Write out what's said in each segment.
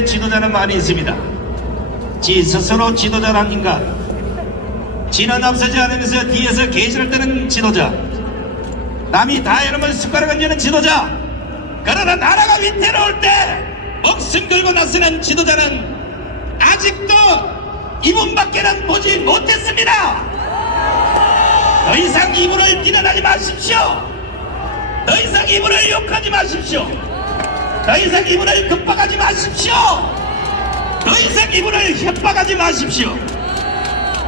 인간의 지도자는 많이 있습니다. 지 스스로 지도자란 인간, 지는 앞서지 않으면서 뒤에서 계시를 뜨는 지도자, 남이 다 이러면 숟가락 얹는 지도자. 그러나 나라가 위태로울 때 목숨 걸고 나서는 지도자는 아직도 이분밖에는 보지 못했습니다. 더 이상 이분을 비난하지 마십시오. 더 이상 이분을 욕하지 마십시오. 더 이상 이분을 급박하지 마십시오. 더 이상 이분을 협박하지 마십시오.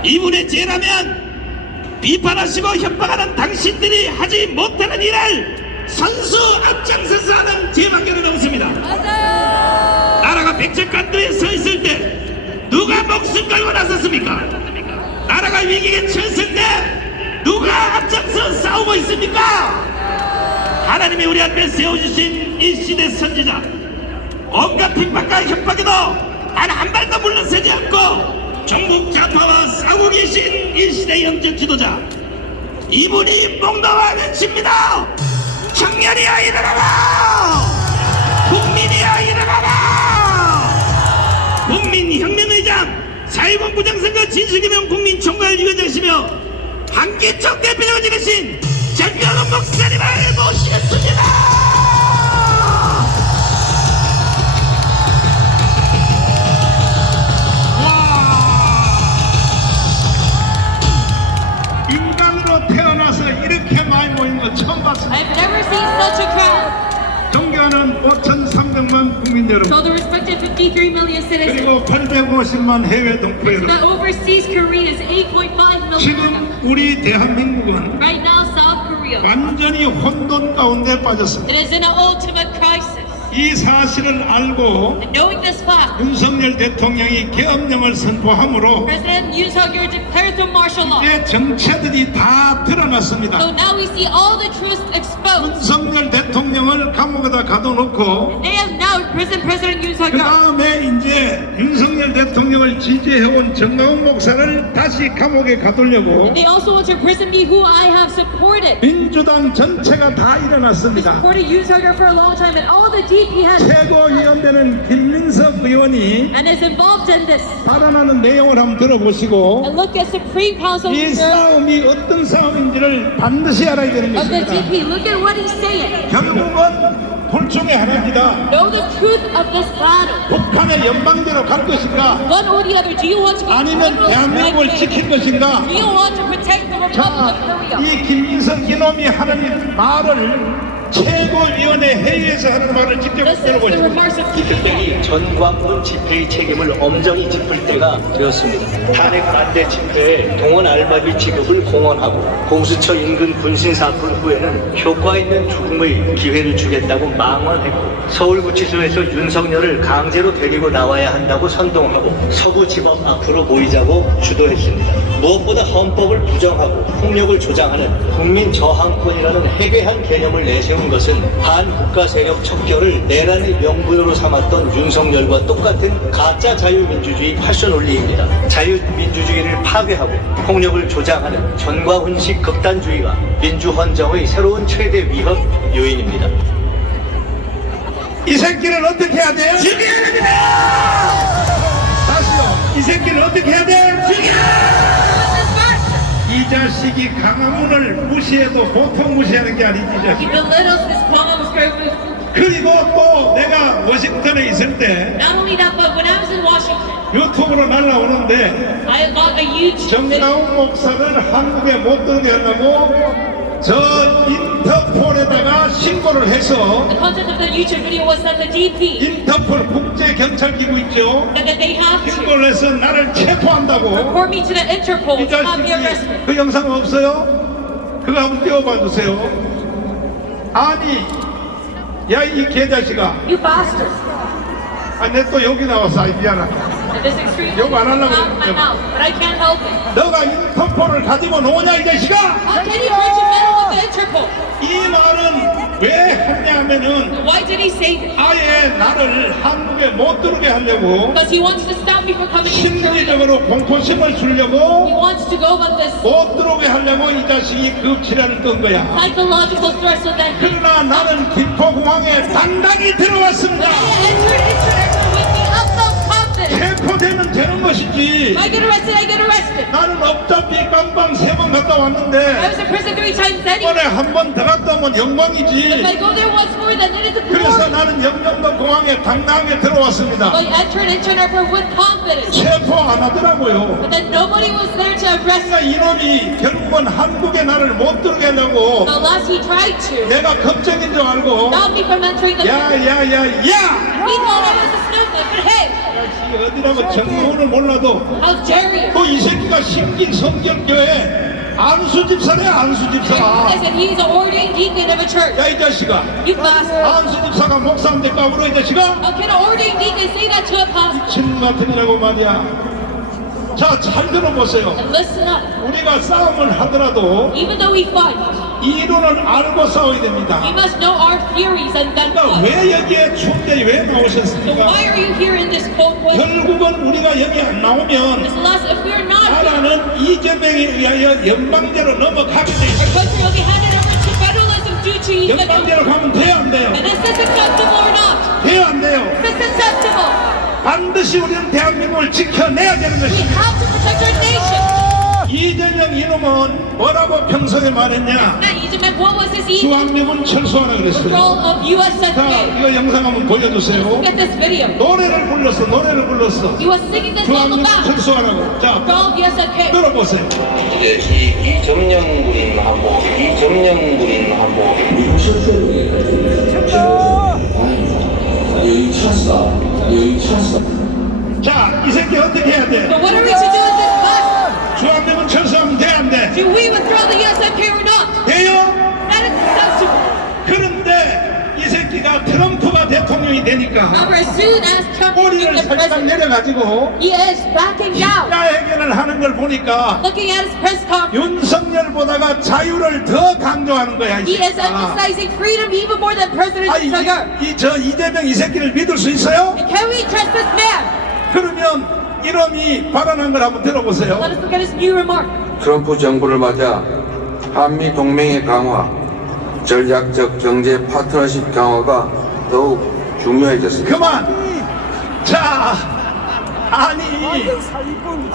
이분의 죄라면 비판하시고 협박하는 당신들이 하지 못하는 일을 선수 앞장서서 하는 죄밖에는 없습니다. 나라가 백척간도에 서 있을 때 누가 목숨 걸고 나섰습니까? 나라가 위기에 처했을 때 누가 앞장서 싸우고 있습니까? 하나님이 우리 앞에 세워주신 이 시대 선지자, 온갖 핍박과 협박에도 단 한 발도 물러서지 않고 종북 좌파와 싸우고 계신 이 시대 영적 지도자, 이분이 목놓아 외칩니다. 청년이야 일어나라! 국민이야 일어나라! 국민혁명의장, 4.10 부정선거 진실규명 국민총괄위원장이시며 한기총 대표로 지내신 전병훈 목사님을 모시겠습니다. 태어나서 이렇게 많이 모인 거 처음 봤습니다. I've never seen such a crowd. 존경하는 5,300만 국민 여러분, So the respected 53 million citizens. 그리고 850만 해외 동포 여러분, The overseas Koreans, 8.5 million. 지금 우리 대한민국은 Right now, South Korea. 완전히 혼돈 가운데 빠졌습니다. It is in an ultimate crisis. 이 사실을 알고 And knowing this fact, 윤석열 대통령이 계엄령을 선포함으로 President Yoon Suk-yeol declared through martial law. 이제 정체들이 다 드러났습니다. So now we see all the truth exposed. 윤석열 대통령을 감옥에다 가둬놓고 They have now imprisoned President Yoon 그 Suk-yeol. 다음에 이제 윤석열 대통령을 지지해온 정가훈 목사를 다시 감옥에 가두려고 They also want to imprison me, who I have supported. 민주당 전체가 다 We 일어났습니다. supported Yoon Suk-yeol for a long time, and all the DP has 최고위원되는 김민석 의원이 and is involved in this. 발언하는 내용을 한번 들어보시고 And look at Supreme Council 이 leader 싸움이 어떤 싸움인지를 반드시 알아야 되는 of the 것입니다. DP. Look at what he's saying. 결국은 둘 중에 하나입니다. Know the truth of this battle. 북한의 연방대로 갈 것인가, One or the other. Do you want to go 아니면 대한민국을 지킬 것인가. Do you want to protect the Republic of 자, Korea? 이 김민석 이놈이 하는 말을 최고위원회 회의에서 하는 말을 직접 Listen to the 들어보십시오. remarks of 그때이 전광훈 집회의 책임을 엄정히 짚을 때가 되었습니다. 탄핵 반대 집회에 동원 알바비 지급을 공언하고 공수처 인근 군신 사건 후에는 효과 있는 죽음의 기회를 주겠다고 망언했고 서울구치소에서 윤석열을 강제로 데리고 나와야 한다고 선동하고 서구지법 앞으로 모이자고 주도했습니다. 무엇보다 헌법을 부정하고 폭력을 조장하는 국민 저항권이라는 해괴한 개념을 내세운 것은 반국가 세력 척결을 내란의 명분으로 삼았던 윤석열과 똑같은 가짜 자유민주주의 패션 논리입니다. 자유민주주의를 파괴하고 폭력을 조장하는 전광훈식 극단주의가 민주헌정의 새로운 최대 위협 요인입니다. 이 새끼를 어떻게 해야 돼요? 죽여야 됩니다. 다시요. 이 새끼를 어떻게 해야 돼? 죽여! 이 자식이 강화문을 무시해도 보통 무시하는 게 아니지, 이 He 자식. belittles this Congress group. 그리고 또 내가 워싱턴에 있을 때 Not only that, but when I was in Washington, 유튜브로 날라오는데 I got a YouTube video. 정가훈 목사를 한국에 못 들게 하려고 저 인터폴에다가 신고를 해서 The content of the YouTube video was that the DP 인터폴 국제경찰기구 있죠? said that they have to 신고를 해서 나를 체포한다고. report me to the Interpol 이 to have me arrested. 자식이 그 영상 없어요? 그거 한번 띄워봐 주세요. 아니, 야 이 개자식아, You bastard! 내 또 여기 나왔어. 미안하다. And this extreme 욕 안 하려고 out of my 그랬는데. mouth, but I can't help it. 너가 인터폴을 가지고 노냐 이 자식아? How can you mention meddle with the Interpol? 이 말은 왜 했냐면은 Why did he say this? 아예 나를 한국에 못 들어오게 하려고, Because he wants to stop me from coming into Korea. 심리적으로 공포심을 He 주려고, wants to go about this 못 들어오게 하려고 이 자식이 그 치료를 떤 거야. psychological threat so that he 그러나 나는 김포공항에 당당히 들어왔습니다. entered into Airport with the 잡히지. If I get arrested, I get arrested. 나는 어차피 깜방 3번 갔다 I 왔는데 was in prison 3 times anyway. 이번에 한 번 더 갔다 오면 If I 영광이지. go there once more, then it is a 그래서 glory. 나는 영종도 공항에 당당하게 들어왔습니다. I entered into an airport with confidence. 체포 안 하더라고요. But then nobody was there to arrest 그러니까 me. 이놈이 결국은 한국에 나를 못 들게 하려고 So last he tried to 내가 겁쟁인 줄 알고 stop me from entering the prison. 야야야야 He thought I was a snowflake, but hey, 어디라고 정보를 몰라도 how dare you? 또 이 새끼가 신긴 성결교회 안수 집사네 안수 He 집사. says that he's an ordained deacon of a church. 야 이 자식아 You bastard. 안수 집사가 목사인데 까불어 이 자식아. How can an ordained deacon say that to a pastor? 친 같은 거라고 말이야. 자 잘 들어보세요. And listen up. 우리가 싸움을 하더라도 Even though we fight, 이론을 알고 싸워야 됩니다. we must know our theories and then 그러니까 fight. 왜 여기에 추운데 왜 So 나오셨습니까? why are you here in this cold weather? 결국은 우리가 여기 안 나오면 This last, if we're not here, 나라는 이재명에 의하여 연방제로 넘어가게 돼 our 있어요. country will be handed over to federalism due to each other. 연방제로 가면 돼요 안 돼요? And is this acceptable or not? 돼요 안 돼요? Is this acceptable? 반드시 우리는 대한민국을 지켜내야 되는 We 것입니다. have to protect our nation. 이재명 이놈은 뭐라고 평소에 말했냐? Now, Ijemek, what was this evil 주한미군 철수하라 그랬어요. withdrawal of U.S. 자 SFA? 이거 영상 한번 보여주세요. Look at this video. 노래를 불렀어 노래를 불렀어. He was singing this song 주한미군 about 철수하라고. 자 withdrawal of U.S. SFA. 들어보세요. 이제 이점령 군인하고 이점령 군인하고 여기 찼어 여기 찼어 자 이 새끼 어떻게 해야 돼? So what are we to do in this class? 주한미군 철수하면 돼 안 돼? Do we withdraw the U.S. SFA or not? 돼요? That is acceptable. 그런데 이 새끼가 트럼프가 대통령이 되니까 However, as soon as Trump 꼬리를 became the 살짝 president, 내려가지고 he is backing down. 기자회견을 하는 걸 보니까 Looking at his press conference, 윤석열보다가 자유를 더 강조하는 거야 이 he is 새끼가. emphasizing freedom even more than President 아니 Trump. 저 이재명 이 새끼를 믿을 수 있어요? Can we trust this man? 그러면 이놈이 발언한 걸 한번 들어보세요. Let us look at his new remark. 트럼프 정부를 맞아 한미 동맹의 강화, 전략적 경제 파트너십 강화가 더욱 중요해졌습니다. 그만. 자, 아니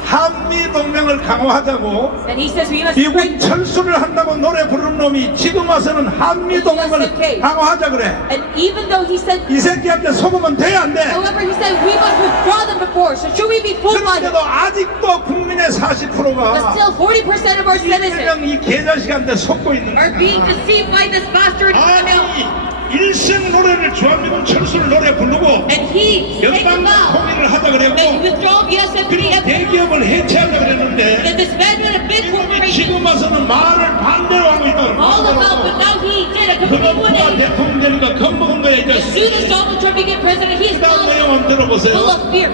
한미 동맹을 강화하자고 And he says we must 미국 strengthen. 철수를 한다고 노래 부르는 놈이 지금 와서는 한미 동맹을 강화하자 그래. And even though he said, 이 새끼한테 속으면 돼 안 돼? however, he said we must withdraw them before. So should we be fooled by him? 그런데도 아직도 국민의 But 40%가 still, 40% of our citizens 이재명 이 개자식한테 속고 있는 are being 거야. deceived by this bastard. 아니 일생 노래를 주한미군 철수를 노래 부르고 And he takes a 연방 vow 통일을 하자 that 그랬고 withdraw U.S. 그리고 SFA. 대기업을 해체하자 그랬는데 And disbandment of big 이놈이 corporations. 지금 와서는 말을 반대로 하고 있다. All about, but now he did a complete 트럼프가 180. 대통령 되니까 겁먹은 거야 이제. As soon as Donald Trump became president, he is 그다음 full 내용 한번 들어보세요. of fear.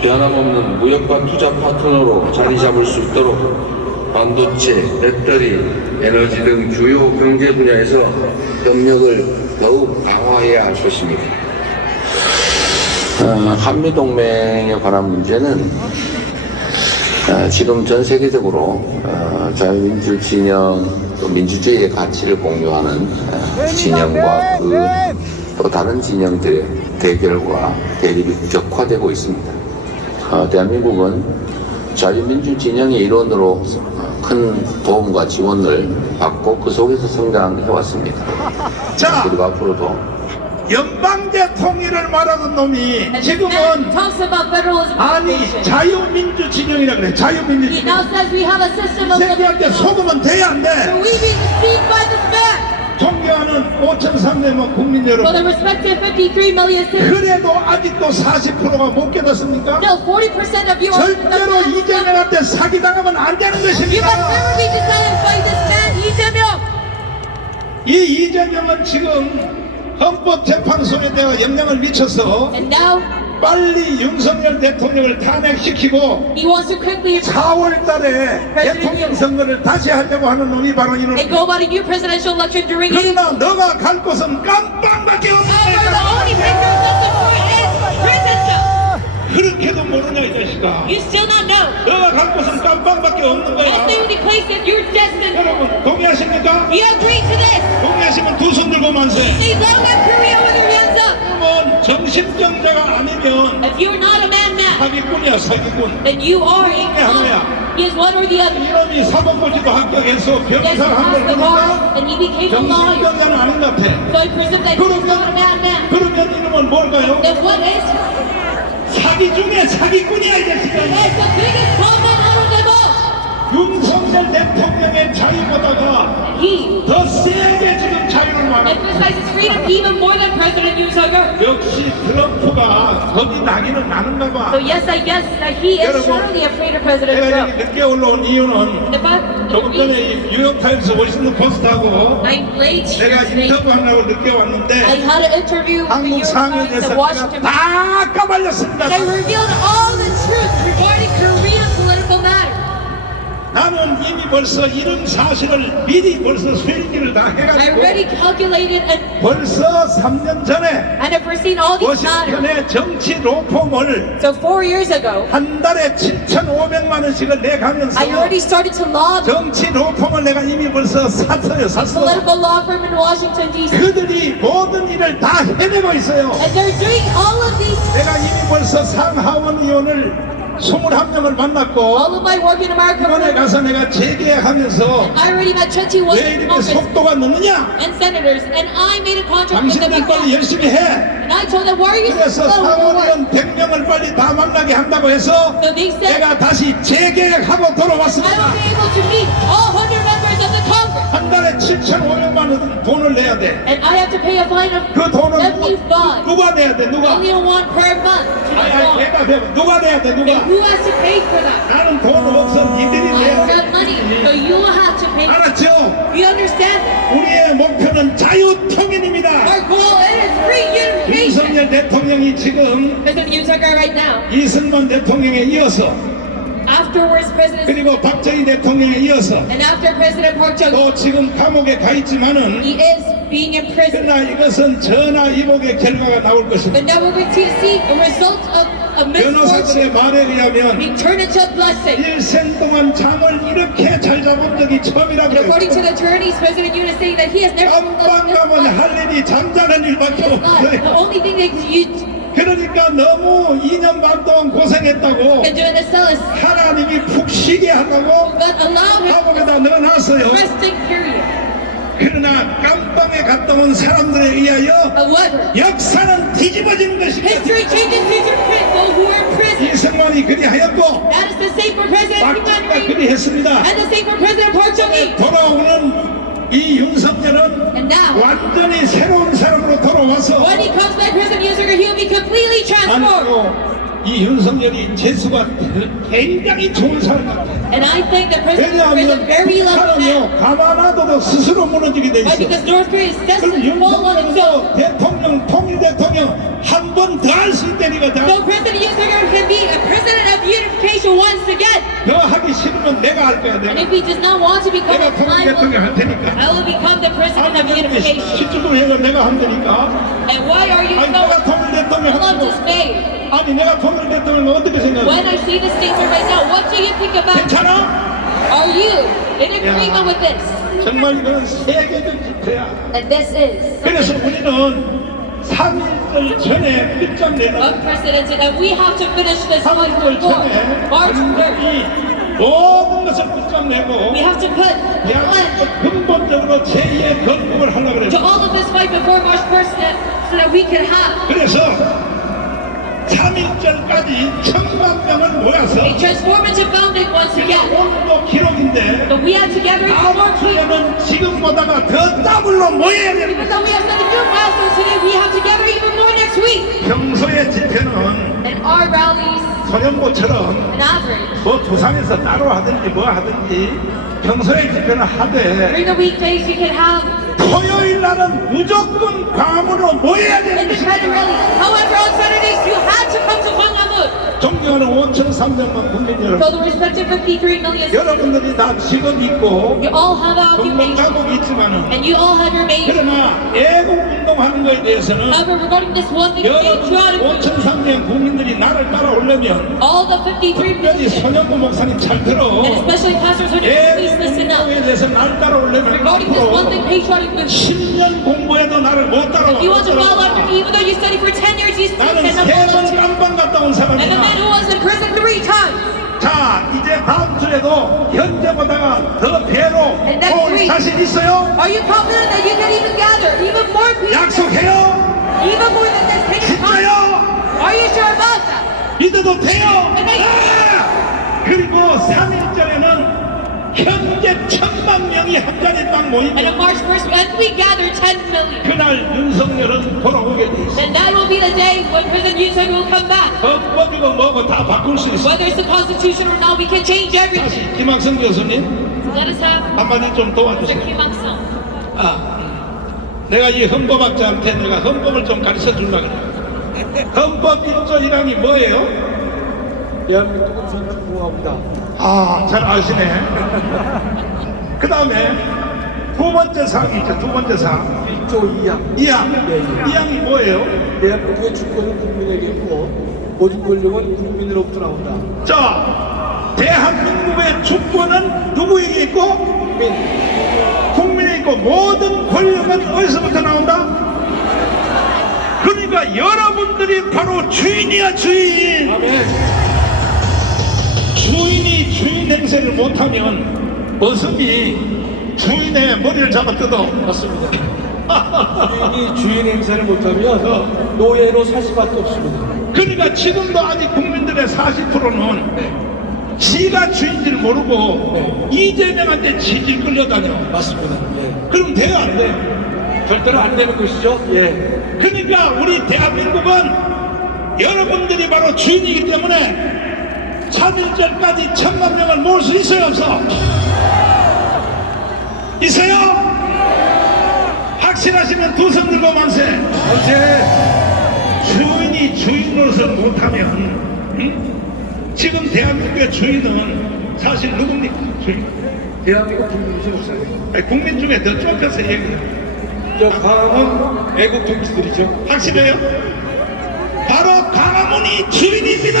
변함없는 무역과 투자 파트너로 자리 잡을 수 있도록 반도체, 배터리, 에너지 등 주요 경제 분야에서 협력을 더욱 강화해야 할 것입니다. 한미 동맹에 관한 문제는 지금 전 세계적으로 자유민주 진영, 또 민주주의의 가치를 공유하는 진영과 그 또 다른 진영들의 대결과 대립이 격화되고 있습니다. 대한민국은 자유민주 진영의 일원으로 큰 도움과 지원을 받고 그 속에서 성장해 왔습니다. 자, 그리고 앞으로도 연방제 통일을 말하는 놈이 And this 지금은 man talks about federalism. 아니 자유민주 진영이라 그래. 자유민주 He 진영. now says we have a system of 새끼한테 속으면 돼 안 Are 돼? we being deceived by this man? 존경하는 5,300만 국민 For the 여러분. respective 53 million citizens, 그래도 아직도 40%가 못 깨닫습니까? still 40% of you are 절대로 이재명한테 사기당하면 안 되는 You must 것입니다. never be decided by this man, Lee Jae-myung. 이 이재명은 지금 헌법재판소에 대해 영향을 미쳐서 And now 빨리 윤석열 대통령을 탄핵시키고 he wants to quickly 4월 달에 대통령 선거를 다시 하려고 하는 놈이 바로 이놈. and go about a new presidential election during his 그러나 너가 갈 곳은 깜빵밖에 없는 However, the 거야. only place you're left for is prison cell. 그렇게도 모르냐 이 자식아. You still not know. 너가 갈 곳은 깜빵밖에 없는 거야. That's the only place that you're destined. 여러분 동의하십니까? You agree to this? 동의하시면 두 손 들고 만세. Say long and Korea with your hands up. 그러면 정신병자가 아니면 If you're not a man, 사기꾼이야 사기꾼. then you are a 이게 하나야. con. He is one or the other. 이놈이 사법고시도 합격해서 Yes, he 변호사를 한 passed 걸 the bar, 보니까 and he became a lawyer. 정신병자는 아닌 것 같아. So I presume that he's not a madman. 그러면 이놈은 뭘까요? Then what is he? 사기 중에 사기꾼이야 이 자식아. He's the biggest con man out of them all. 윤석열 대통령의 자유보다가 He 더 세게 지금 자유를 말하고 emphasizes freedom even more than President Yoon Suk-yeol. 역시 트럼프가 겁이 나기는 나는가 봐. So yes, I guess that he is surely afraid of President 내가 Trump. 여기 늦게 올라온 이유는 The 조금 전에 reason 이 뉴욕타임스 워싱턴 포스트하고 I'm late here 내가 today, 인터뷰하려고 늦게 I 왔는데 had an interview with the New 한국 York 상황에 Times 대해서 and Washington 내가 Post. 다 까발렸습니다. And I revealed all the truth regarding Korean political matters. 나는 이미 벌써 이런 사실을 미리 벌써 수행기를 다 I 해가지고 already calculated and 벌써 3년 전에 have foreseen all these matters. 워싱턴의 정치 로펌을 So 4 years ago, 한 달에 7,500만 원씩을 내가면서 I already started to lobby 정치 로펌을 내가 이미 벌써 샀어요. 샀어. political law firm in Washington, D.C. 그들이 모든 일을 다 해내고 있어요. And they're doing all of these. 내가 이미 벌써 상하원 의원을 21명을 만났고 All of my work in America. 이번에 가서 내가 재계약하면서 I already met 21 왜 이렇게 Congress 속도가 늦느냐? and senators, and I made a contract with them. 당신들 빨리 열심히 해. And I told them, why are you so 그래서 slow? 상원의원 100명을 빨리 다 만나게 한다고 해서 So they said, 내가 다시 재계약하고 I will 돌아왔습니다. be able to meet all 100 members of the Congress. 한 달에 7,500만 원 돈을 내야 돼. And I have to pay a fine of 그 돈은 75. 누가 내야 돼? 누가? Only one per month to the 아니, law. 내가 누가 내야 돼? And 누가? who has to pay for that? 나는 돈 없어. 니들이 I 내야 don't have money, so 돼. you will have to pay. 알았죠? You understand? 우리의 목표는 자유통일입니다. Our goal is free unification. 윤석열 대통령이 지금 President Yoon Suk-yeol right now. 이승만 대통령에 이어서 Afterwards, President 그리고 박정희 대통령에 이어서 and after President Park Chung-hee, 또 지금 감옥에 가 있지만은 he is being imprisoned. 그러나 이것은 전화위복의 결과가 나올 But 것입니다. now we're going to see a result of a 변호사들의 misfortune 말에 의하면 being turned into a blessing. 일생 동안 잠을 이렇게 잘 잡은 적이 처음이라고 And according to 그래요. the attorneys, President Yoon is saying that he has never 깜빵 가면 할 일이 잠자는 일밖에 The 없어요. only thing that you 그러니까 너무 2년 반 동안 고생했다고 can do in the cell is 하나님이 푹 쉬게 하려고 but allow him 감옥에다 넣어놨어요. resting period. 그러나 깜빵에 갔다 온 사람들에 의하여 However, 역사는 뒤집어지는 것입니다. history changes future people who are in prison. 이승만이 그리하였고 That is the same for President Yoon 박정희가 Suk-yeol 그리했습니다. and the same for President Park Chung-hee. 돌아오는 이 윤석열은 And now, 완전히 새로운 사람으로 돌아와서 when he comes back, President Yoon Suk-yeol, he will be completely transformed. 아니고 이 윤석열이 재수가 굉장히 좋은 사람 같아요. And I think that President Yoon is a 왜냐하면 very loving man. 북한은요 가만놔둬도 스스로 무너지게 돼 Why? 있어. Because North Korea is 그럼 destined to fall on itself. 윤석열도 대통령 통일 대통령 한 번 더 할 수 있다니까 So President Yoon Suk-yeol can be a president of unification once again. 더 하기 싫으면 내가 할 거야. And 내가 if he does not want to become a 통일 prime 대통령 할 테니까. I will become the president of 아니 unification. 시주도 해가 내가 한다니까. And why are you 아니 so 내가 통일 대통령 full of 하고 dismay? 아니 내가 통일 대통령 어떻게 When 생각해? I see this statement right now, what do you think about it? 괜찮아? Are you in agreement with this? 정말 이건 세계적 집회야. And this is 그래서 우리는 3일절 전에 끝장 내라. unprecedented, and we have to finish this one 3일절 before 전에 March 3rd. 완전히 모든 것을 끝장내고 We have to put an end 대한민국 근본적으로 제2의 건국을 하려고 to 그래요. all of this fight before March 1st so that we can have 그래서 3일절까지 1,000만 명을 모여서 a transformative founding once again. 오늘도 기록인데 But we have to gather even more 다음 people. 주에는 지금보다가 더 더블로 모여야 되는 Even 거예요. though we have set a new milestone today, we have to gather even more next week. 평소의 집회는 And our rallies, 소년보처럼 on average, 뭐 두상에서 따로 하든지 뭐 하든지 평소의 집회는 하되 during the weekdays, you can have 토요일 날은 무조건 광화문으로 모여야 되는 independent 것입니다. rallies. However, on Saturdays, you had to come to Gwanghwamun. 존경하는 5,300만 국민 여러분, So the respective 53 million, 여러분들이 다 직업이 있고 you all have an occupation, 건강하고 있지만은 and you all have your major. 그러나 애국 운동하는 것에 대해서는 However, regarding this one thing, 여러분 patriotic movement, 5,300 국민들이 나를 따라오려면 all the 53 특별히 million, 손영구 목사님 잘 들어. and especially pastors who please 애국 listen up. 운동에 대해서 날 따라오려면 Regarding this one thing, 앞으로 patriotic movement, 10년 공부해도 나를 못 따라와. if you want to follow after even though you study for 10 years, you still 나는 cannot 3번 hold on to. 깜방 갔다 온 And the man 사람이야. who was in prison 3 times. 자, 이제 다음 주에도 현재보다가 더 배로 And next 모을 week. 자신 있어요? Are you confident that you can even gather even more people? 약속해요? Even more than this? Take your time. 진짜요? Are you sure about that? 믿어도 돼요? 네. 아! 그리고 3일절에는 현재 1,000만 명이 한 자리에 딱 And 모이고 on March 1st, when we gather 10 million, 그날 윤석열은 돌아오게 돼 있어. then that will be the day when President Yoon Suk will come back. 법이고 뭐고 다 바꿀 수 있어. Whether it's the Constitution or not, we can change everything. 다시 김학성 교수님 So let us have 한마디 좀 Mr. 도와주세요. Kim Hak-sung. 내가 이 헌법학자한테 내가 헌법을 좀 가르쳐 주려고 그래. 헌법 1조 1항이 뭐예요? 대한민국은 민주공화국이다. 아, 잘 아시네. 그 다음에 두 번째 사항이 있죠. 두 번째 사항. 1조 2항. 2항. 2항이 뭐예요? 대한민국의 주권은 국민에게 있고 모든 권력은 국민으로부터 나온다. 자, 대한민국의 주권은 누구에게 있고? 국민에 있고 모든 권력은 어디서부터 나온다? 그러니까 여러분들이 바로 주인이야, 주인. 주인이 주인 행세를 못하면 어슴이 주인의 머리를 잡아 뜯어. 맞습니다. 주인이 주인 행사를 못하면 노예로 살 수밖에 없습니다. 그러니까 지금도 아직 국민들의 40%는 지가 주인지를 모르고 이재명한테 지질 끌려다녀. 맞습니다. 예. 그럼 돼요, 안 돼? 절대로 안 되는 것이죠. 예. 그러니까 우리 대한민국은 여러분들이 바로 주인이기 때문에 3.1절까지 1,000만 명을 모을 수 있어요, 없어? 있어요? 확실하시면 두 손 들고 만세. 주인이 주인으로서 못하면 지금 대한민국의 주인은 사실 누굽니까? 주인. 대한민국 국민이죠, 목사님. 아니, 국민 중에 더 좁혀서 얘기해요. 저 광화문 애국 정치들이죠. 확실해요? 바로 광화문이 주인입니다.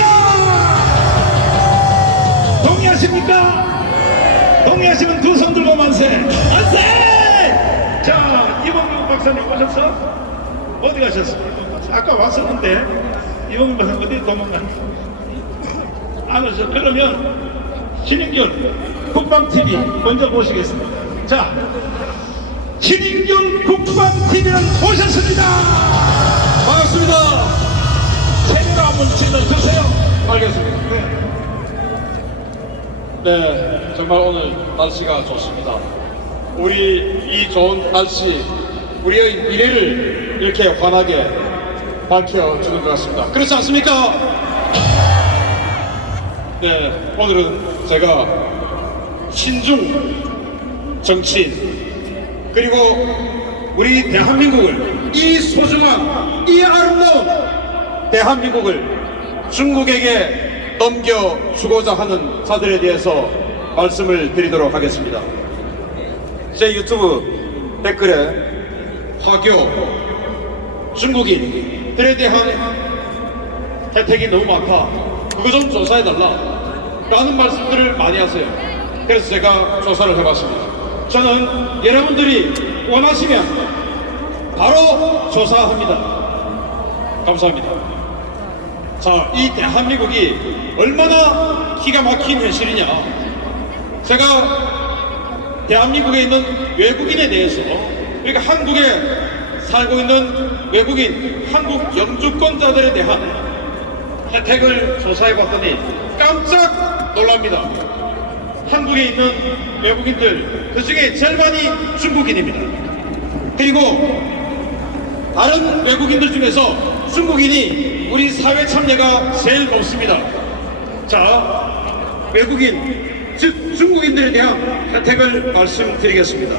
동의하십니까? 동의하시면 두 손 들고 만세. 만세! 자, 이봉규 박사님 오셨어? 어디 가셨어? 아까 왔었는데 이봉규 박사님 어디 도망갔니? 안 오셨어. 그러면 신인균 국방TV 먼저 모시겠습니다. 자, 신인균 국방TV는 오셨습니다. 반갑습니다. 제대로 한번 질러주세요. 알겠습니다. 네, 정말 오늘 날씨가 좋습니다. 우리 이 좋은 날씨, 우리의 미래를 이렇게 환하게 밝혀주는 것 같습니다. 그렇지 않습니까? 네, 오늘은 제가 신중 정치인 그리고 우리 대한민국을 이 소중한 이 아름다운 대한민국을 중국에게 넘겨주고자 하는 자들에 대해서 말씀을 드리도록 하겠습니다. 제 유튜브 댓글에 화교 중국인들에 대한 혜택이 너무 많다, 그거 좀 조사해달라 라는 말씀들을 많이 하세요. 그래서 제가 조사를 해봤습니다. 저는 여러분들이 원하시면 바로 조사합니다. 감사합니다. 자, 이 대한민국이 얼마나 기가 막힌 현실이냐. 제가 대한민국에 있는 외국인에 대해서, 그러니까 한국에 살고 있는 외국인, 한국 영주권자들에 대한 혜택을 조사해 봤더니 깜짝 놀랍니다. 한국에 있는 외국인들, 그 중에 절반이 중국인입니다. 그리고 다른 외국인들 중에서 중국인이 우리 사회 참여가 제일 높습니다. 자, 외국인, 즉 중국인들에 대한 혜택을 말씀드리겠습니다.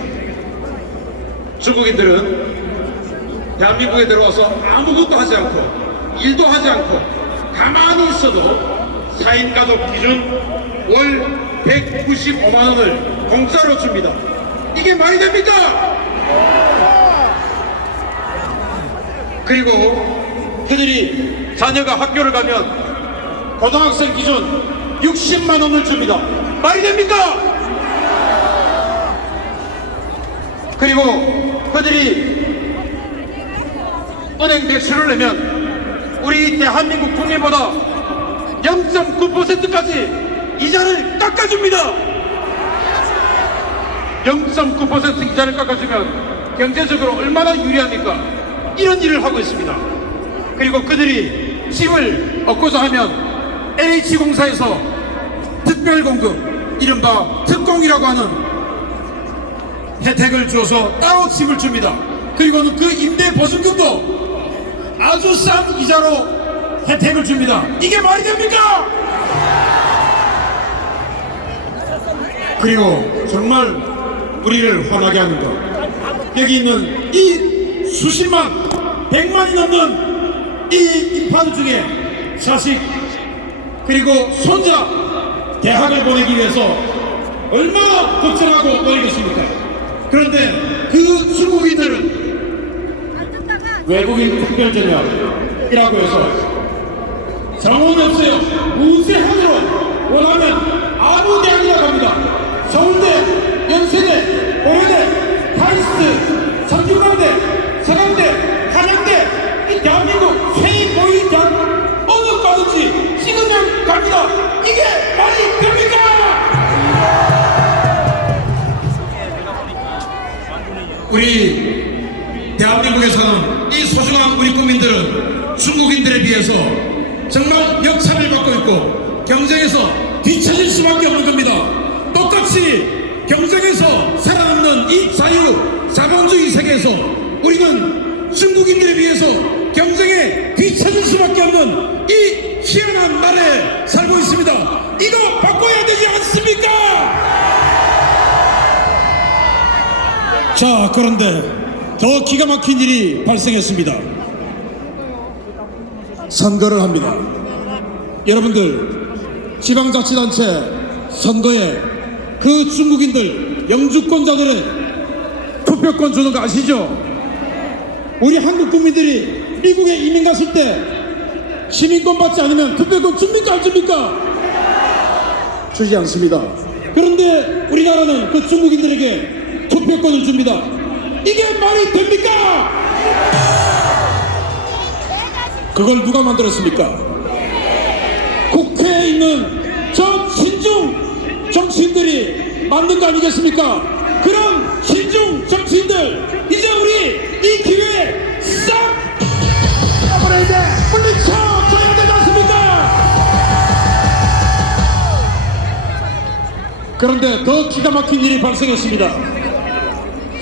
중국인들은 대한민국에 들어와서 아무것도 하지 않고 일도 하지 않고 가만히 있어도 4인 가족 기준 월 195만 원을 공짜로 줍니다. 이게 말이 됩니까? 그리고 그들이 자녀가 학교를 가면 고등학생 기준 60만 원을 줍니다. 말이 됩니까? 그리고 그들이 은행 대출을 내면 우리 대한민국 국민보다 0.9%까지 이자를 깎아줍니다. 0.9% 이자를 깎아주면 경제적으로 얼마나 유리합니까? 이런 일을 하고 있습니다. 그리고 그들이 집을 얻고자 하면 H공사에서 특별공급, 이른바 특공이라고 하는 혜택을 줘서 따로 집을 줍니다. 그리고는 그 임대 보증금도 아주 싼 이자로 혜택을 줍니다. 이게 말이 됩니까? 그리고 정말 우리를 화나게 하는 것, 여기 있는 이 수십만, 100만이 넘는 이 인파들 중에 자식 그리고 손자 대학을 보내기 위해서 얼마나 걱정하고 노리겠습니까? 그런데 그 중국인들은 외국인 특별전형이라고 해서 정원이 없어요. 우세하도록 원하면 아무 대학이나 갑니다. 서울대, 연세대, 고려대, 카이스트, 성균관대, 서강대, 한양대, 이 대한민국 최고위 대학 어느 과든지 찍으면 갑니다. 이게 말이 됩니까? 우리 대한민국에서는 이 소중한 우리 국민들은 중국인들에 비해서 정말 역차를 받고 있고 경쟁에서 뒤처질 수밖에 없는 겁니다. 똑같이 경쟁에서 살아남는 이 자유 자본주의 세계에서 우리는 중국인들에 비해서 경쟁에 뒤처질 수밖에 없는 이 희한한 나라에 살고 있습니다. 이거 바꿔야 되지 않습니까? 자, 그런데 더 기가 막힌 일이 발생했습니다. 선거를 합니다. 여러분들, 지방자치단체 선거에 그 중국인들, 영주권자들의 투표권 주는 거 아시죠? 우리 한국 국민들이 미국에 이민 갔을 때 시민권 받지 않으면 투표권 줍니까 안 줍니까? 주지 않습니다. 그런데 우리나라는 그 중국인들에게 투표권을 줍니다. 이게 말이 됩니까? 그걸 누가 만들었습니까? 국회에 있는 저 친중 정치인들이 만든 거 아니겠습니까? 그런 친중 정치인들, 이제 우리 이 기회에 싹 버려야 돼, 물리쳐줘야 되지 않습니까? 그런데 더 기가 막힌 일이 발생했습니다.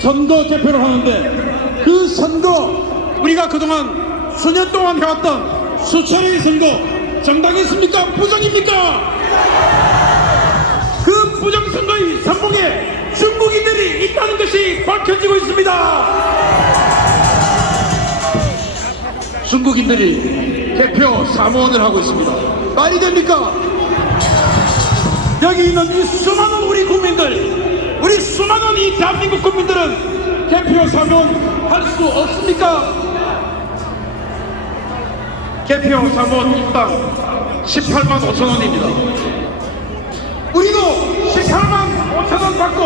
선거 개표를 하는데 그 선거, 우리가 그동안 수년 동안 해왔던 수차례의 선거 정당했습니까? 부정입니까? 그 부정선거의 선봉에 중국인들이 있다는 것이 밝혀지고 있습니다. 중국인들이 개표 사무원을 하고 있습니다. 말이 됩니까? 여기 있는 이 수많은 우리 국민들, 우리 수많은 이 대한민국 국민들은 개표 사무원 할 수 없습니까? 개표 사무원 인당 18만 5천 원입니다. 우리도 18만 5천 원 받고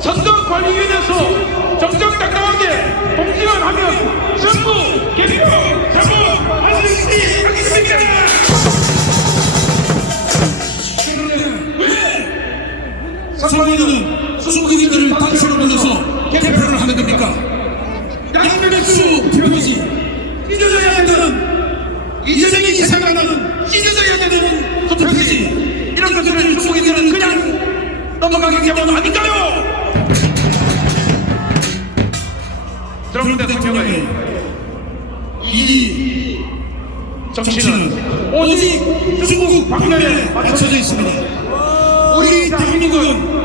선거관리위원회에서 정정당당하게 공직을 하면 전부 개표 사무원 할 수 있습니다. 선관위는 중국인들을 단체로 불러서 개표를 하는 겁니까? 양배추 투표지. 찢어져야 되는, 이재명이 생각나는 찢어져야 되는 투표지. 이런 것들을 중국인들은 그냥 넘어가게 되면 아닌가요? 트럼프 대통령의 이 정치는 오직 중국 방면에 맞춰져 있습니다. 우리 대한민국은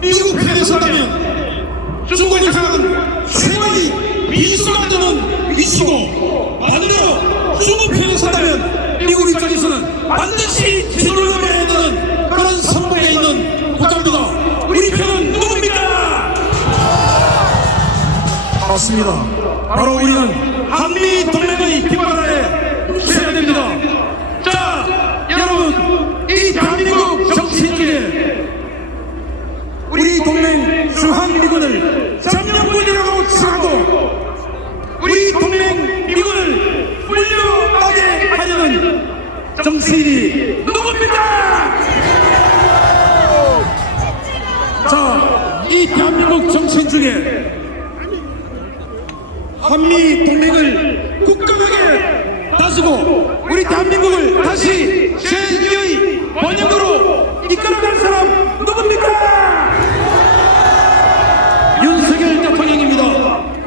미국 편에 서다면 중국을 향한 최고의 비수가 되는 위치고, 반대로 중국 편에 서다면 미국 입장에서는 반드시 지도를 해야 되는 그런 선봉에 있는 국가입니다. 우리 편은 누굽니까? 맞습니다. 바로 우리는 한미 동맹의 기반 아래 서야 됩니다. 자, 여러분, 이 대한민국 정치인 중에 우리 동맹 주한미군을 점령군이라고 칭하고 우리 동맹 이끌어가려는 정치인이 누굽니까? 자, 이 대한민국 정치인 중에 한미 동맹을 굳건하게 다스고 우리 대한민국을 다시 제2의 번영으로 이끌어갈 사람 누굽니까? 윤석열 대통령입니다.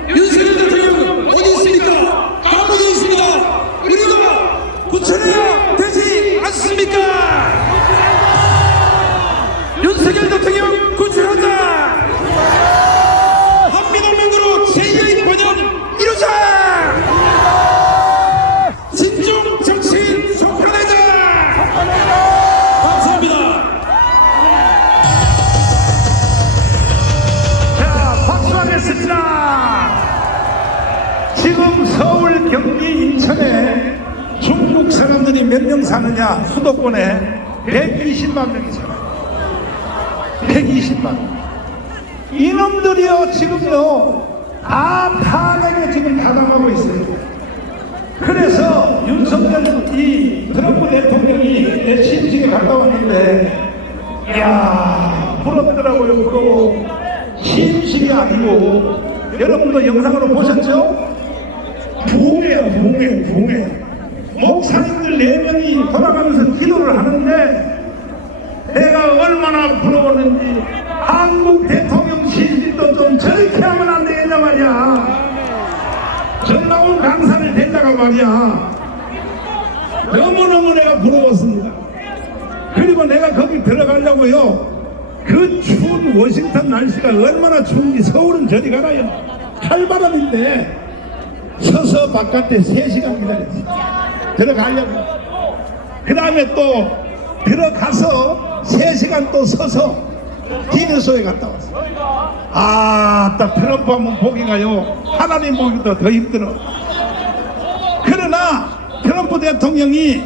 윤석열 대통령 어디 있습니까? 감옥에 있습니다. 우리가 구출해야 되지 않습니까? 윤석열 대통령 구출하자! 한미동맹으로 제2의 번영 이루자! 진중 정치인 속혀내자! 감사합니다. 자, 박수하겠습니다. 지금 서울, 경기, 인천에 중국 사람들이 몇 명 사느냐? 수도권에 120만 명이 살아요. 120만. 이놈들이요, 지금요, 다 탄핵에 지금 가담하고 있어요. 그래서 윤석열 이 트럼프 대통령이 내 친식에 갔다 왔는데, 이야, 부럽더라고요, 부러워. 친식이 아니고, 여러분도 영상으로 보셨죠? 부흥회야, 부흥회. 목사님들 4명이 돌아가면서 기도를 하는데, 내가 얼마나 부러웠는지 한국 대통령 시신도 좀 저렇게 하면 안 되겠냐 말이야. 전나온 강산을 데려다가 말이야. 너무너무 내가 부러웠습니다. 그리고 내가 거기 들어가려고요. 그 추운 워싱턴 날씨가 얼마나 추운지 서울은 저리 가라요. 칼바람인데 서서 바깥에 3시간 기다렸어요. 들어가려고. 그 다음에 또 들어가서 3시간 또 서서 디너소에 갔다 왔어. 아, 딱 트럼프 한번 보기가요, 하나님 보기도 더 힘들어. 그러나 트럼프 대통령이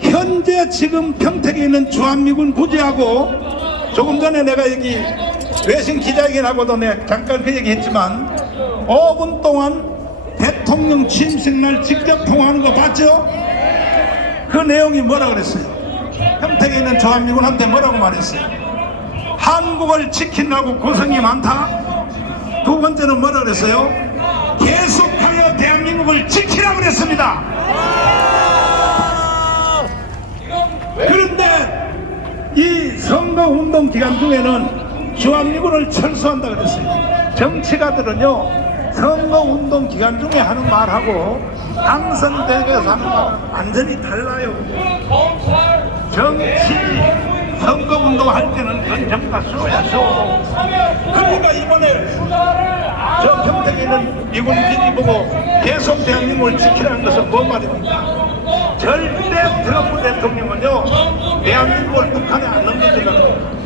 현재 지금 평택에 있는 주한미군 부지하고, 조금 전에 내가 여기 외신 기자회견하고도 내가 잠깐 그 얘기 했지만 5분 동안 대통령 취임식 날 직접 통화하는 거 봤죠? 그 내용이 뭐라 그랬어요? 평택에 있는 주한미군한테 뭐라고 말했어요? 한국을 지키려고 고생이 많다. 두 번째는 뭐라 그랬어요? 계속하여 대한민국을 지키라고 그랬습니다. 그런데 이 선거운동 기간 중에는 주한미군을 철수한다 그랬어요. 정치가들은요, 선거운동 기간 중에 하는 말하고 당선되면서 하는 말 완전히 달라요. 정치 선거운동 할 때는 그건 전부 다 수로야. 그러니까 이번에 저 평택에 있는 미군들이 보고 계속 대한민국을 지키라는 것은 뭔 말입니까? 절대 트럼프 대통령은요, 대한민국을 북한에 안 넘겨주려는 거예요.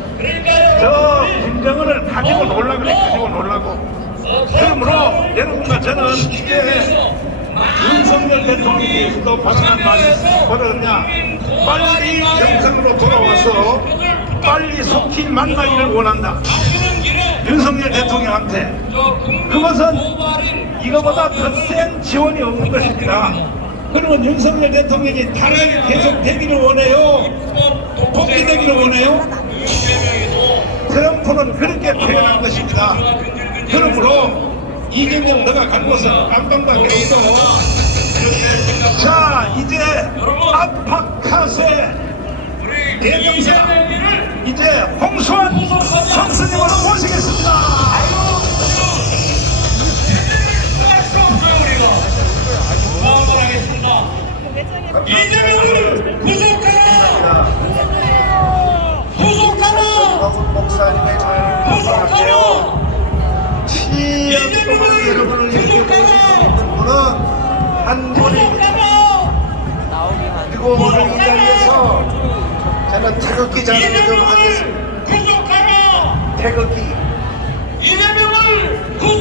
저 김정은을 가지고 놀라고 그래. 가지고 놀라고. 그러므로 여러분과 저는 이제 윤석열 대통령께서도 발언한 말이 뭐라 그러냐, 빨리 정상으로 돌아와서 빨리 속히 만나기를 원한다. 윤석열 대통령한테. 그것은 이거보다 더 센 지원이 없는 것입니다. 그러면 윤석열 대통령이 탄핵이 계속 되기를 원해요? 복귀되기를 원해요? 트럼프는 그렇게 표현한 것입니다. 그러므로 이재명 너가 간 곳은 깜깜하게 없어. 자, 이제 아파카스의 대명사 이제 홍수환 선생님을 모시겠습니다. 이재명을 구속하라! 목사님의 구속하라! 시연동안 여러분을 이렇게 모실 수 있는 분은 한 분입니다. 그리고 오늘 이 자리에서 저는 태극기 자랑을 좀 하겠습니다. 태극기,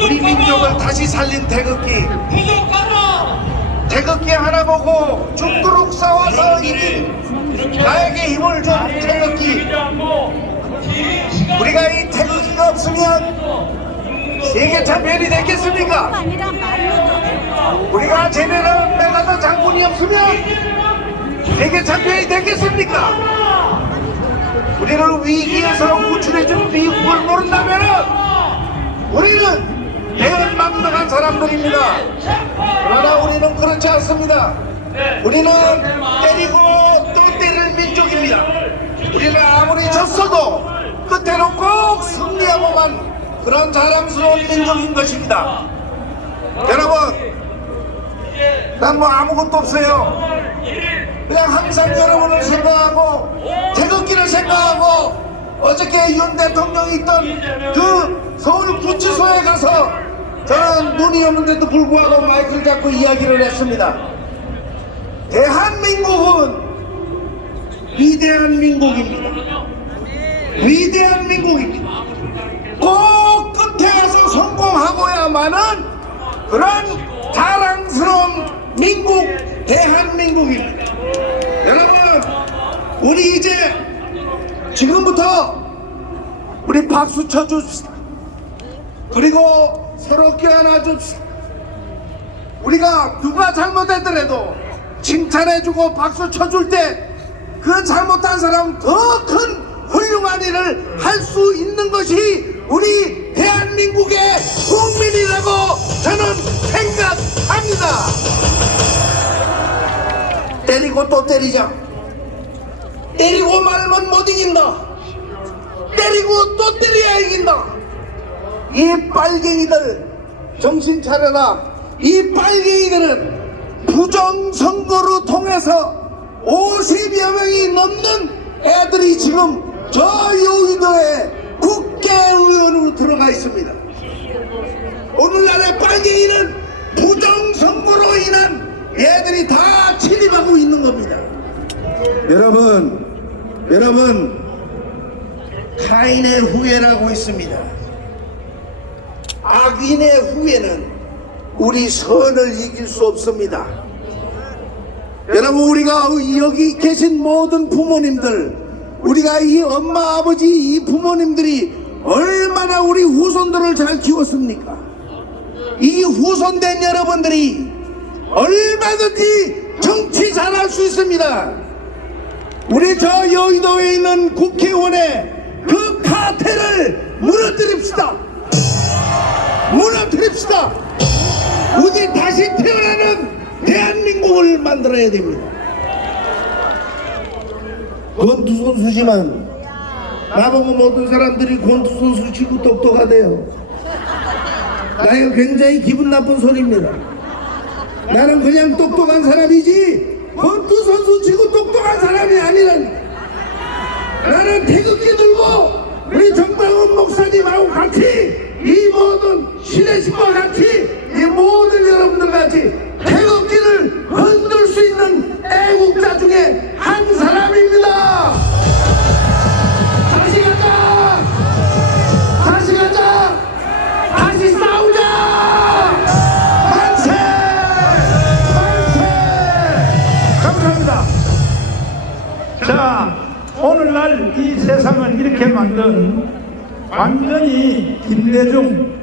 우리 민족을 다시 살린 태극기, 태극기 하나 보고 죽도록 싸워서 이긴 나에게 힘을 준 태극기. 우리가 이 태극기가 없으면 세계 챔피언이 됐겠습니까? 우리가 제대로 메가더 장군이 없으면 세계 챔피언이 됐겠습니까? 우리를 위기에서 구출해준 미국을 모른다면은 우리는 대언망덕한 사람들입니다. 그러나 우리는 그렇지 않습니다. 우리는 때리고 또 때릴 민족입니다. 우리는 아무리 졌어도 끝에는 꼭 승리하고만 그런 자랑스러운 민족인 것입니다. 여러분, 난 뭐 아무것도 없어요. 그냥 항상 여러분을 생각하고 태극기를 생각하고 어저께 윤 대통령이 있던 그 서울 구치소에 가서 저는 눈이 오는데도 불구하고 마이크를 잡고 이야기를 했습니다. 대한민국은 위대한 민국입니다. 위대한 민국입니다. 꼭 끝에 가서 성공하고야만은 그런 자랑스러운 민국, 대한민국입니다. 여러분, 우리 이제 지금부터 우리 박수 쳐줍시다. 그리고 서로 껴안아 줍시다. 우리가 누가 잘못했더라도 칭찬해주고 박수 쳐줄 때 그 잘못한 사람 더 큰 훌륭한 일을 할 수 있는 것이 우리 대한민국의 국민이라고 저는 생각합니다. 때리고 또 때리자. 때리고 말면 못 이긴다. 때리고 또 때려야 이긴다. 이 빨갱이들 정신 차려라. 이 빨갱이들은 부정선거로 통해서 50여 명이 넘는 애들이 지금 저 여의도에 국회의원으로 들어가 있습니다. 오늘날의 빨갱이는 부정선거로 인한 얘들이 다 침입하고 있는 겁니다. 여러분 카인의 후예라고 있습니다. 악인의 후예는 우리 선을 이길 수 없습니다. 여러분, 우리가 여기 계신 모든 부모님들, 우리가 이 엄마 아버지 이 부모님들이 얼마나 우리 후손들을 잘 키웠습니까? 이 후손된 여러분들이 얼마든지 정치 잘할 수 있습니다. 우리 저 여의도에 있는 국회의원의 그 카텔을 무너뜨립시다. 무너뜨립시다. 우리 다시 태어나는 대한민국을 만들어야 됩니다. 권투 선수지만 나보고 모든 사람들이 권투 선수 치고 똑똑하대요. 나는 굉장히 기분 나쁜 소리입니다. 나는 그냥 똑똑한 사람이지 권투 선수 치고 똑똑한 사람이 아니라니. 나는 태극기 들고 우리 정광훈 목사님하고 같이 이 모든 신혜식과 같이 이 모든 여러분들 같이 태극기를 흔들 수 있는 애국자 중에 한 사람입니다. 다시 가자. 다시 가자. 다시 싸우자. 만세. 만세. 감사합니다. 자, 오늘날 이 세상을 이렇게 만든 완전히 김대중,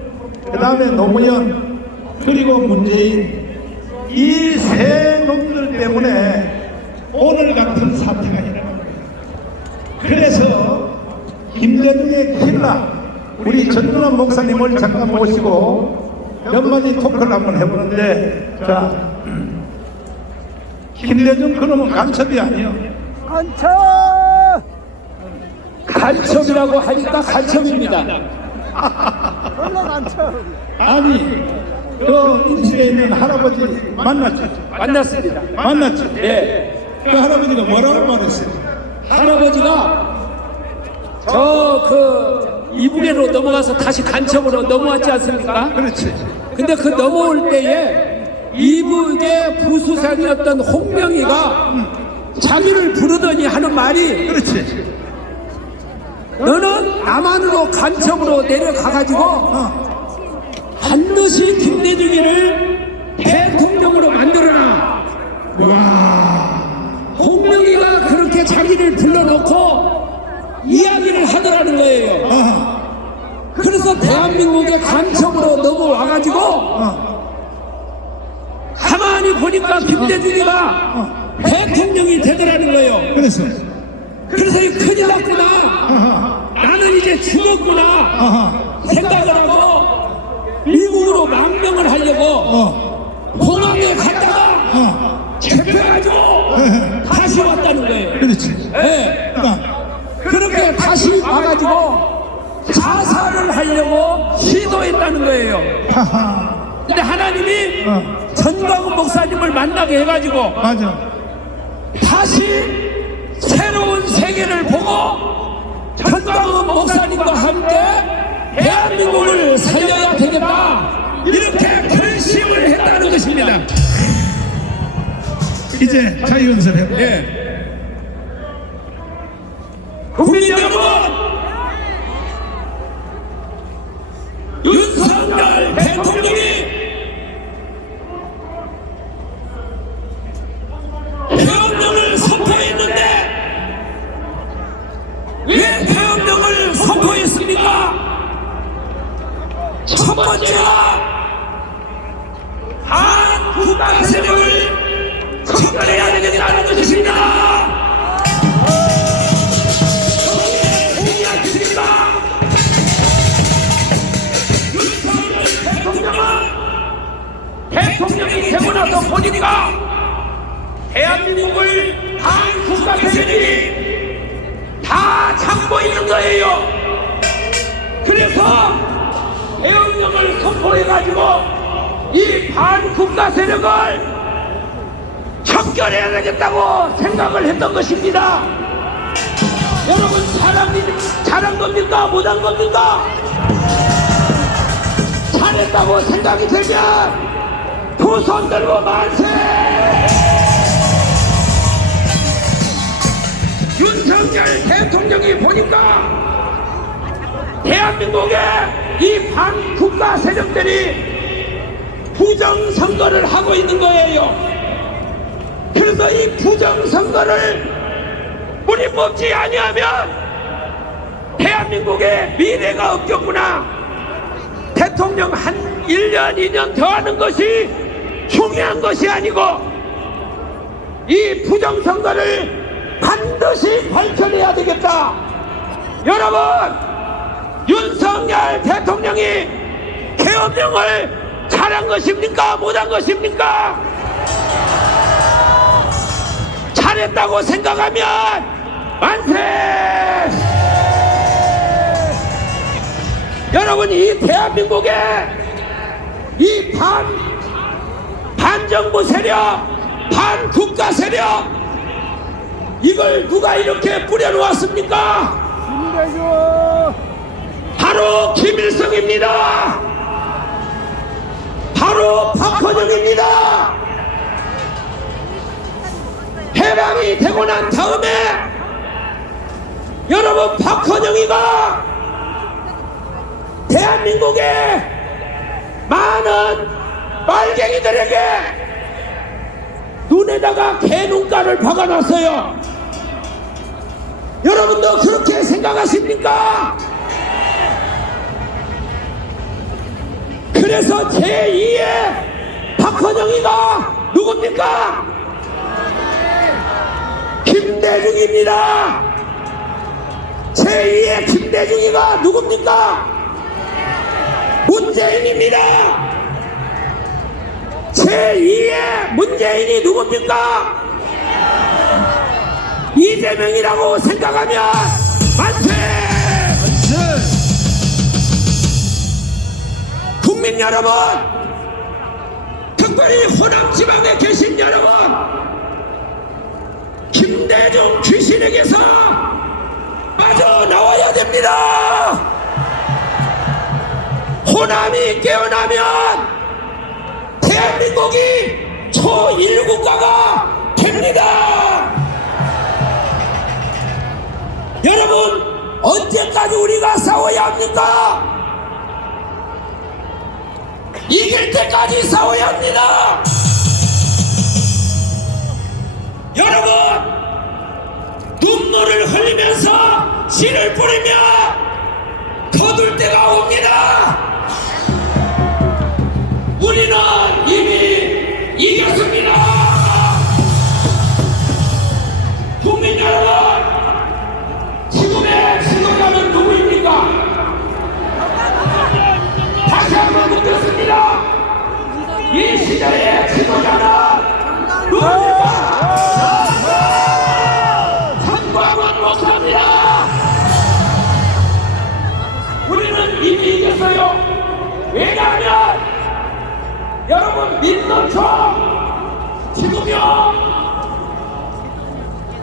그 다음에 노무현, 그리고 문재인, 이 세 놈들 때문에 오늘 같은 사태가 일어납니다. 그래서 김대중의 킬라 우리 전준환 목사님을 잠깐 모시고 몇 마디 토크를 한번 해보는데, 자, 김대중 그놈은 간첩이 아니요. 간첩이라고 하니까 간첩입니다. 아니, 그 임실에 있는 할아버지 만났죠? 만났습니다. 만났죠? 예. 그 할아버지가 뭐라고 말했어요? 할아버지가 저 이북에로 넘어가서 다시 간첩으로 넘어왔지 않습니까? 그렇지. 근데 그 넘어올 때에 이북의 부수상이었던 홍명희가 자기를 부르더니 하는 말이, 그렇지. 너는 남한으로 간첩으로 내려가가지고 반드시 김대중이를 대통령으로 만들어라. 와. 홍명희가 그렇게 자기를 불러놓고 이야기를 하더라는 거예요. 아. 그래 그래서 대한민국의 간첩으로 넘어와가지고 가만히 보니까 김대중이가 대통령이 되더라는 거예요. 그래서 이 큰일 났구나, 나는 이제 죽었구나 생각을 하고 미국으로 망명을 하려고 공항에 갔다가 잡혀가지고 다시 왔다는 거예요. 네. 그렇게 다시 와가지고 자살을 하려고 시도했다는 거예요. 근데 하나님이 전광훈 목사님을 만나게 해가지고 다시 새로운 세계를 보고 전광훈 목사님과 함께 대한민국을 살려야 되겠다, 이렇게 결심을 했다는 것입니다. 이제 자유연설 해봐. 국민 여러분, 윤석열 대통령이 계엄령을 선포했는데 왜 계엄령을 선포했습니까? 첫 번째가 반국가 세력을 척결해야 되겠다는 것입니다. 대통령이 되고 나서 보니까 대한민국을 반국가 세력이 다 잡고 있는 거예요. 그래서 계엄령을 선포해가지고 이 반국가 세력을 척결해야 되겠다고 생각을 했던 것입니다. 여러분, 잘한 겁니까? 못한 겁니까? 잘했다고 생각이 되면 두 손 들고 만세! 윤석열 대통령이 보니까 대한민국의 이 반국가 세력들이 부정선거를 하고 있는 거예요. 그래서 이 부정선거를 우리 뽑지 아니하면 대한민국의 미래가 없겠구나. 대통령 한 1년, 2년 더 하는 것이 중요한 것이 아니고 이 부정선거를 반드시 밝혀내야 되겠다. 여러분, 윤석열 대통령이 계엄령을 잘한 것입니까? 못한 것입니까? 잘했다고 생각하면 만세! 여러분, 이 대한민국의 이 반정부 세력, 반국가 세력, 이걸 누가 이렇게 뿌려놓았습니까? 바로 김일성입니다. 바로 박헌영입니다. 해방이 되고 난 다음에 여러분, 박헌영이가 대한민국의 많은 빨갱이들에게 눈에다가 개눈가를 박아놨어요. 여러분도 그렇게 생각하십니까? 그래서 제2의 박헌영이가 누굽니까? 김대중입니다. 제2의 김대중이가 누굽니까? 문재인입니다. 제2의 문재인이 누굽니까? 이재명이라고 생각하면 만세! 국민 여러분, 특별히 호남 지방에 계신 여러분, 김대중 귀신에게서 빠져나와야 됩니다. 호남이 깨어나면 대한민국이 초1국가가 됩니다. 여러분, 언제까지 우리가 싸워야 합니까? 이길 때까지 싸워야 합니다. 여러분, 눈물을 흘리면서 씨를 뿌리며 거둘 때 때가 옵니다. 우리는 이미 이겼습니다. 국민 여러분, 지금의 지도자는 누구입니까? 다시 한번 묻겠습니다. 이 시대의 지도자는 누구입니까? 한광원 목사입니다. 우리는 이미 이겼어요. 왜냐하면 여러분 믿는 척 지금요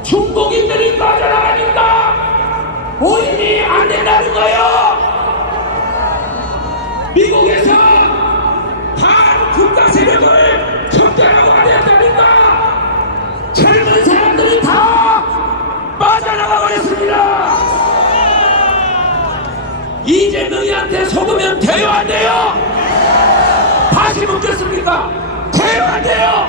중국인들이 빠져나가니까 모임이 안 된다는 거예요. 미국에서 반국가 세력을 적대하고 안 했다니까 젊은 사람들이 다 빠져나가 버렸습니다. 이재명이한테 속으면 돼요 안 돼요? 다시 묻겠습니까? 돼요 안 돼요?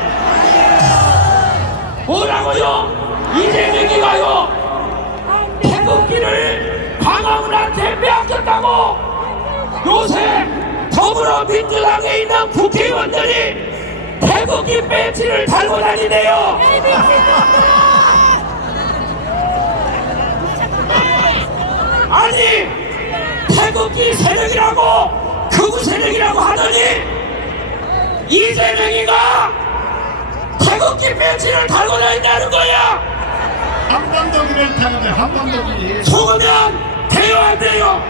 뭐라고요? 이재명이가요 태극기를 광화문한테 빼앗겼다고 요새 더불어민주당에 있는 국회의원들이 태극기 배지를 달고 다니네요. 아니 태극기 세력이라고 극우 세력이라고 하더니 이재명이가 태극기 배지를 달고 다닌다는 거야. 한반도기를 타는데 한반도기 속으면 돼요 안 돼요?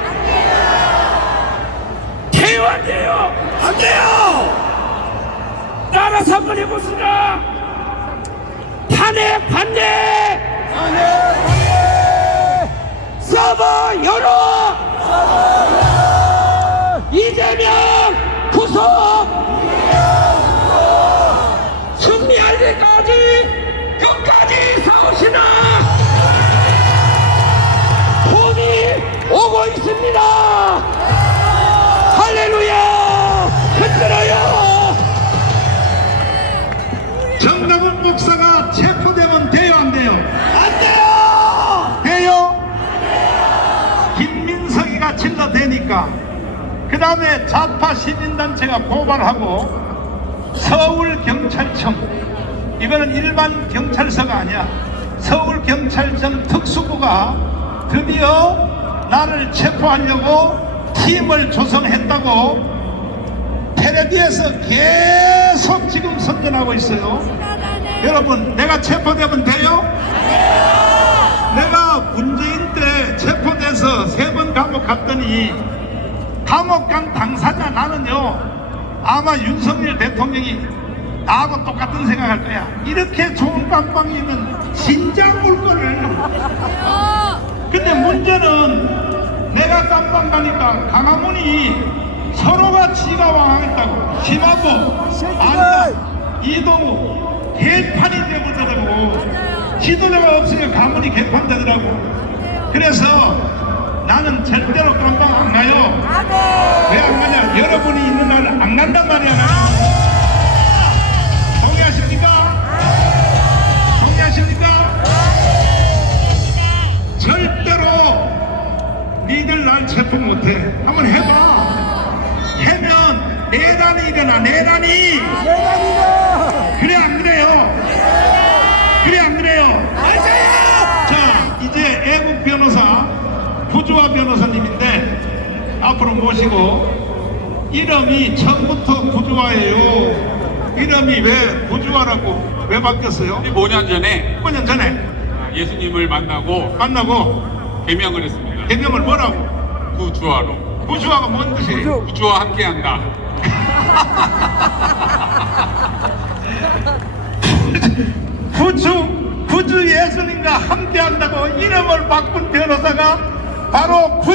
돼요 안 돼요? 안 돼요! 따라서 한번 해보시다. 탄핵 반대! 서버 열어! 이재명 구속! 승리할 때까지 끝까지 싸우시나! 돈이 오고 있습니다! 할렐루야! 흔들어요! 정남훈 목사가 체포되면 돼요 안 돼요? 안 돼요! 돼요? 김민석이가 질러대니까 그 다음에 좌파 시민단체가 고발하고 서울경찰청, 이거는 일반 경찰서가 아니야, 서울경찰청 특수부가 드디어 나를 체포하려고 팀을 조성했다고 텔레비에서 계속 지금 선전하고 있어요. 여러분, 내가 체포되면 돼요? 내가 문재인 때 체포돼서 3번 감옥 갔더니 감옥 간 당사자 나는요 아마 윤석열 대통령이 나하고 똑같은 생각할 거야. 이렇게 좋은 깜빵이면 진작 물건을. 근데 문제는 내가 깜빵 가니까 강화문이 서로가 지가 왕하겠다고 심하고 아니야 이동우 개판이 되거든요. 지도자가 없으니까 가문이 개판되더라고. 그래서 나는 절대로 깜빵 안 가요. 왜 안 가냐? 여러분이 있는 날 안 간단 말이야. 동의하십니까? 동의하십니까? 절대로 니들 날 체포 못해. 한번 해봐. 해면 내란이 일어나. 내란이. 그래 안 그래요? 그래 안 그래요? 자, 이제 애국 변호사 구주화 변호사님인데 앞으로 모시고, 이름이 처음부터 구주화예요. 이름이 왜 구주화라고 왜 바뀌었어요? 5년 전에 5년 전에 예수님을 만나고 개명을 했습니다. 개명을 뭐라고? 구주화로. 구주화가 뭔 뜻이에요? 구주와 함께한다. 구주 예수님과 함께한다고 이름을 바꾼 변호사가 바로 구주